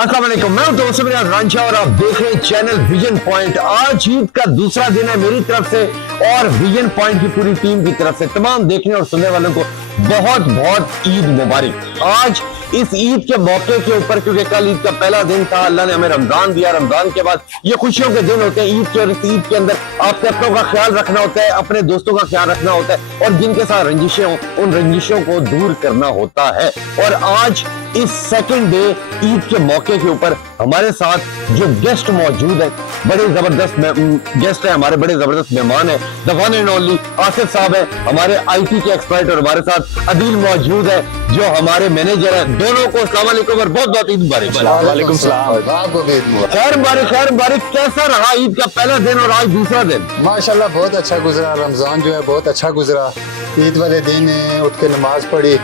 अस्सलाम वालेकुम, मैं हूं दोस्त मेरा रांझा और आप देख रहे हैं चैनल विजन पॉइंट। आज ईद का दूसरा दिन है मेरी तरफ से और विजन पॉइंट की पूरी टीम की तरफ से तमाम देखने और सुनने वालों को बहुत बहुत ईद मुबारक। आज इस ईद के मौके के ऊपर, क्योंकि कल ईद का पहला दिन था, अल्लाह ने हमें रमजान दिया, रमजान के बाद ये खुशियों के दिन होते हैं ईद के, और इस ईद के अंदर आपके अपनों का ख्याल रखना होता है, अपने दोस्तों का ख्याल रखना होता है और जिनके साथ रंजिशें हों उन रंजिशों को दूर करना होता है। और आज इस सेकंड डे ईद के मौके के ऊपर हमारे साथ जो गेस्ट मौजूद है, बड़े जबरदस्त गेस्ट है, हमारे बड़े जबरदस्त मेहमान है, the one and only Asif साहब है, हमारे आईटी के एक्सपर्ट, और हमारे साथ अदील मौजूद है जो हमारे मैनेजर है। दोनों को अस्सलाम वालेकुम और बहुत बहुत ईद मुबारक। वालेकुम सलाम। खैर मुबारक। कैसा रहा ईद का पहला दिन और आज दूसरा दिन? माशाल्लाह बहुत अच्छा गुजरा। रमजान जो है बहुत अच्छा गुजरा। ईद वाले दिन उठ के नमाज पढ़ी,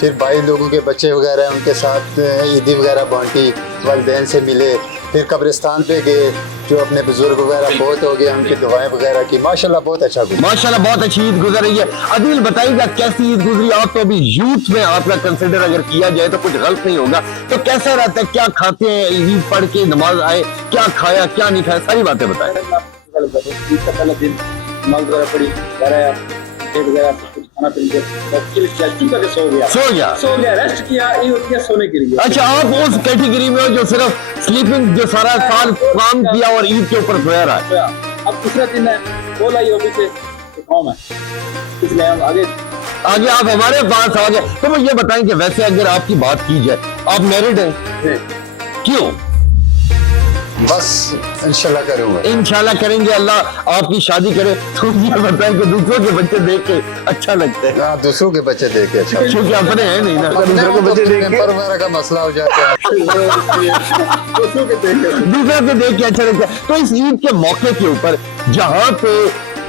फिर भाई लोगों के बच्चे वगैरह उनके साथ ईदी वगैरह बांटी, वालिदैन से मिले, फिर कब्रिस्तान पे गए, जो अपने बुजुर्ग वगैरह बहुत हो गए उनकी दुआएं वगैरह की। माशाल्लाह बहुत अच्छा गुजरा। माशाल्लाह बहुत अच्छी ईद गुजर रही है। अदील बताइएगा कैसी ईद गुजरी? आप तो अभी यूथ में आपका कंसिडर अगर किया जाए तो कुछ गलत नहीं होगा, तो कैसा रहता है, क्या खाते हैं, ईद पढ़ के नमाज आए, क्या खाया क्या नहीं खाया, सारी बातें बताएं। ईद का पहला दिन नमाज वगैरह पढ़ी, घर आया, वगैरह कुछ खाना पीना सो गया, रेस्ट किया। ये होती है सोने के लिए। अच्छा, आप उस कैटेगरी में हो जो सिर्फ स्लीपिंग, जो सारा साल काम किया और ईद के ऊपर सोया रहा है। अब दूसरा दिन है, बोला ये ऑफिस से काम है, इसलिए हम आगे आप हमारे पास आ गए। तो मुझे ये बताएं कि वैसे अगर आपकी बात की जाए, आप मैरिड हैं? क्यों? बस इंशाल्लाह करूंगा। इंशाल्लाह करेंगे, अल्लाह आपकी शादी करे। तो ये बताएं कि दूसरों के बच्चे देख के अच्छा लगता है? हाँ, दूसरों के बच्चे देख के अच्छा। क्योंकि अपने हैं नहीं ना, दूसरों के बच्चे देख के वगैरह का मसला हो जाता है। दूसरों के देख के अच्छा लगता है। तो इस ईद के मौके के ऊपर जहाँ पे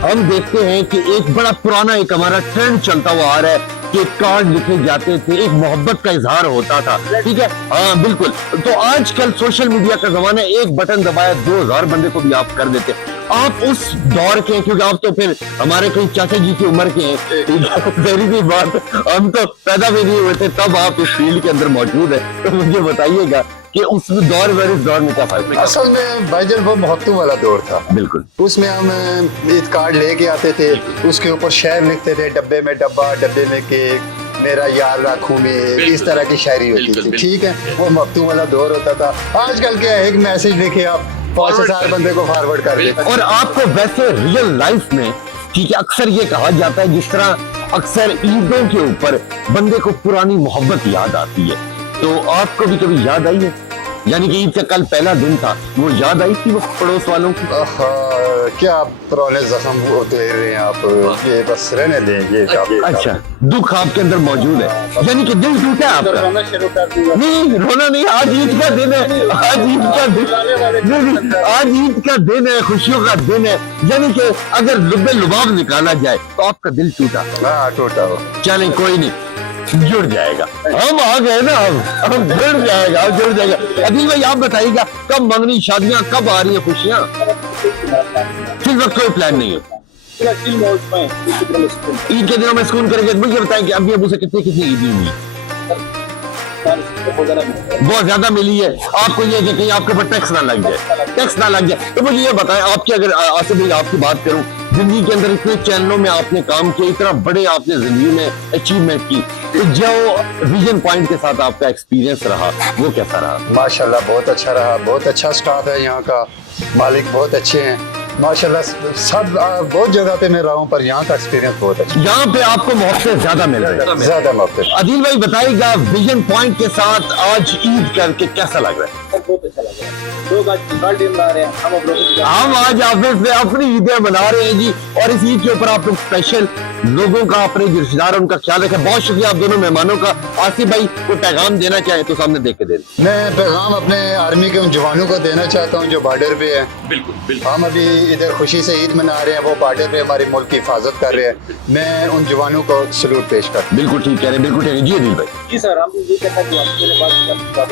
हम देखते हैं कि एक बड़ा पुराना एक हमारा ट्रेंड चलता हुआ आ रहा है कि कार्ड लिखे जाते थे, एक मोहब्बत का इजहार होता था, ठीक है? हाँ बिल्कुल। तो आजकल सोशल मीडिया का जमाना है, एक बटन दबाया 2000 बंदे को भी आप कर देते। आप उस दौर के हैं, क्योंकि आप तो फिर हमारे कई चाचा जी की उम्र के हैं। पहली सी बात, हम तो पैदा भी नहीं हुए थे तब आप इस फील्ड के अंदर मौजूद है। तो मुझे बताइएगा कि उस दौर में इस दौर में क्या फर्क? असल में भाईजान वो मोहब्बतों वाला दौर था। बिल्कुल। उसमें हम ईद कार्ड लेके आते थे, उसके ऊपर शेर लिखते थे, डब्बे में डब्बा, डब्बे में केक, मेरा यार राखूं में, इस तरह की शायरी होती थी, ठीक है? वो मोहब्बतों वाला दौर होता था। आजकल क्या है, एक मैसेज लिखे आप 5000 बंदे को फॉरवर्ड कर देते। और आपको वैसे रियल लाइफ में, ठीक है, अक्सर ये कहा जाता है, जिस तरह अक्सर ईदों के ऊपर बंदे को पुरानी मोहब्बत याद आती है, तो आपको भी कभी याद आई है? यानी कि ईद का कल पहला दिन था, वो याद आई थी वो पड़ोस वालों की? क्या पुराने जख्म दे रहे हैं आप, ये बस रहने दें ये काम। अच्छा, दुख आपके अंदर मौजूद है, यानी कि दिल टूटा है आपका? नहीं, रोना नहीं, आज ईद का दिन है, आज ईद का दिन नहीं, आज ईद का दिन है, खुशियों का दिन है, यानी कि अगर लुब्बे लुबाब निकाला जाए तो आपका दिल टूटा? हाँ, टूटा हो। चलें कोई नहीं, जुड़ जाएगा। हम आ गए ना, हम जुड़ जाएगा। अदील भाई आप बताइएगा, कब मंगनी शादियां, कब आ रही है खुशियां? किस वक्त कोई प्लान नहीं है? ईद के दिनों में सुकून करेंगे। मुझे बताएं कि अभी अबू से कितनी ईदी हुई? बहुत ज्यादा मिली है आपको, ये कि कहीं आपके ऊपर टैक्स ना लग जाए। तो मुझे ये बताएं, आपकी अगर आसिफ भाई आपकी बात करूं, जिंदगी के अंदर इतने चैनलों में आपने काम किया, इतना बड़े आपने जिंदगी में अचीवमेंट की, तो जो विजन पॉइंट के साथ आपका एक्सपीरियंस रहा वो कैसा रहा? माशाल्लाह बहुत अच्छा रहा। बहुत अच्छा स्टाफ है यहाँ का, मालिक बहुत अच्छे हैं माशाल्लाह। सब बहुत जगह पे मैं रहा हूँ, पर यहाँ का एक्सपीरियंस बहुत अच्छा। यहाँ पे आपको मोहब्बत ज्यादा मिल रही है? ज्यादा मोहब्बत। अदील भाई बताइएगा, विजन पॉइंट के साथ आज ईद करके कैसा लग रहा है? बहुत अच्छा लग रहा है। लोग आज दिवाली मना रहे हैं, हम आज ऑफिस में अपनी ईदें मना रहे हैं जी, और इस ईद के ऊपर आप लोग स्पेशल लोगों का, अपने जो रिश्तेदार उनका ख्याल रखें। बहुत शुक्रिया आप दोनों मेहमानों का। आसिफ भाई कोई पैगाम देना चाहे तो सामने देख के दे। मैं पैगाम अपने आर्मी के उन जवानों को देना चाहता हूँ जो बॉर्डर पे है। बिल्कुल। हम अभी इधर खुशी से ईद मना रहे हैं, वो बॉर्डर पे हमारे मुल्क की हिफाजत कर रहे हैं। मैं उन जवानों को सलूट पेश करता हूँ। बिल्कुल ठीक कह रहे हैं, बिल्कुल ठीक है जी अदील भाई। जी सर, हम ये कहते हैं कि आपके लिए बात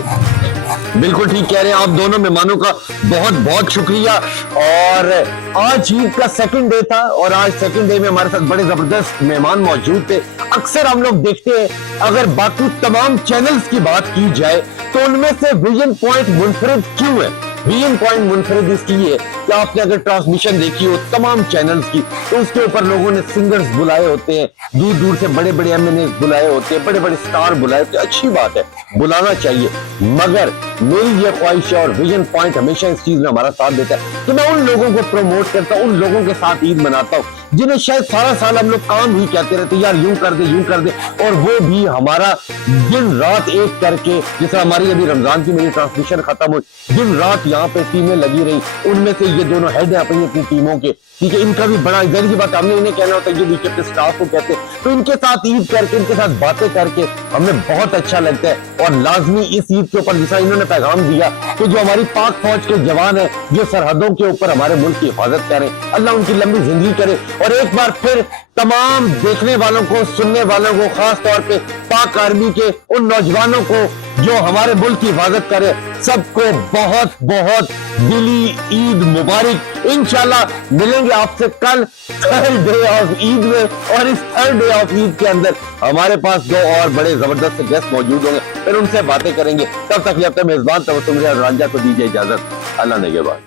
बिल्कुल ठीक कह रहे हैं आप दोनों मेहमानों का बहुत बहुत शुक्रिया। और आज ईद का सेकंड डे था और आज सेकंड डे में हमारे साथ बड़े जबरदस्त मेहमान मौजूद थे। अक्सर हम लोग देखते हैं अगर बाकी तमाम चैनल्स की बात की जाए तो उनमें से विजन पॉइंट मुनफरिद क्यों है? विजन पॉइंट मुनफरिद इसकी है कि आपने अगर ट्रांसमिशन देखी हो तमाम चैनल्स की तो उसके ऊपर लोगों ने सिंगर्स बुलाए होते हैं, दूर दूर से बड़े बड़े एमएनएस बुलाए होते हैं, बड़े बड़े स्टार बुलाए होते हैं। अच्छी बात है, बुलाना चाहिए, मगर मेरी ये ख्वाहिश है और विजन पॉइंट हमेशा इस चीज में हमारा साथ देता है कि मैं उन लोगों को प्रमोट करता हूँ, उन लोगों के साथ ईद मनाता हूँ जिन्हें शायद सारा साल हम लोग काम ही कहते रहते यार यूं कर दे, और वो भी हमारा दिन रात एक करके, जैसे हमारी अभी रमजान की मेरी ट्रांसमिशन खत्म हुई, दिन रात यहाँ पे टीमें लगी रही, उनमें से ये दोनों हेड हैं अपनी टीमों के, ठीक है, इनका भी बड़ा जाहिर सी बात हमने इन्हें कहना होता है, ये नीचे के स्टाफ को कहते हैं, तो इनके साथ ईद करके, इनके साथ बातें करके हमें बहुत अच्छा लगता है। और लाजमी इस ईद के ऊपर जैसा इन्होंने पैगाम दिया कि जो हमारी पाक फौज के जवान है जो सरहदों के ऊपर हमारे मुल्क की हिफाजत करें, अल्लाह उनकी लंबी जिंदगी करे। और एक बार फिर तमाम देखने वालों को, सुनने वालों को, खास तौर पे पाक आर्मी के उन नौजवानों को जो हमारे मुल्क की हिफाजत करे, सबको बहुत बहुत दिली ईद मुबारक। इंशाल्लाह मिलेंगे आपसे कल थर्ड डे ऑफ ईद में, और इस थर्ड डे ऑफ ईद के अंदर हमारे पास दो और बड़े जबरदस्त गेस्ट मौजूद होंगे, फिर उनसे बातें करेंगे। तब तक ये अपने मेजबान तबस्सुम रियाज रांझा को दीजिए इजाजत। अल्लाह ने के बाद।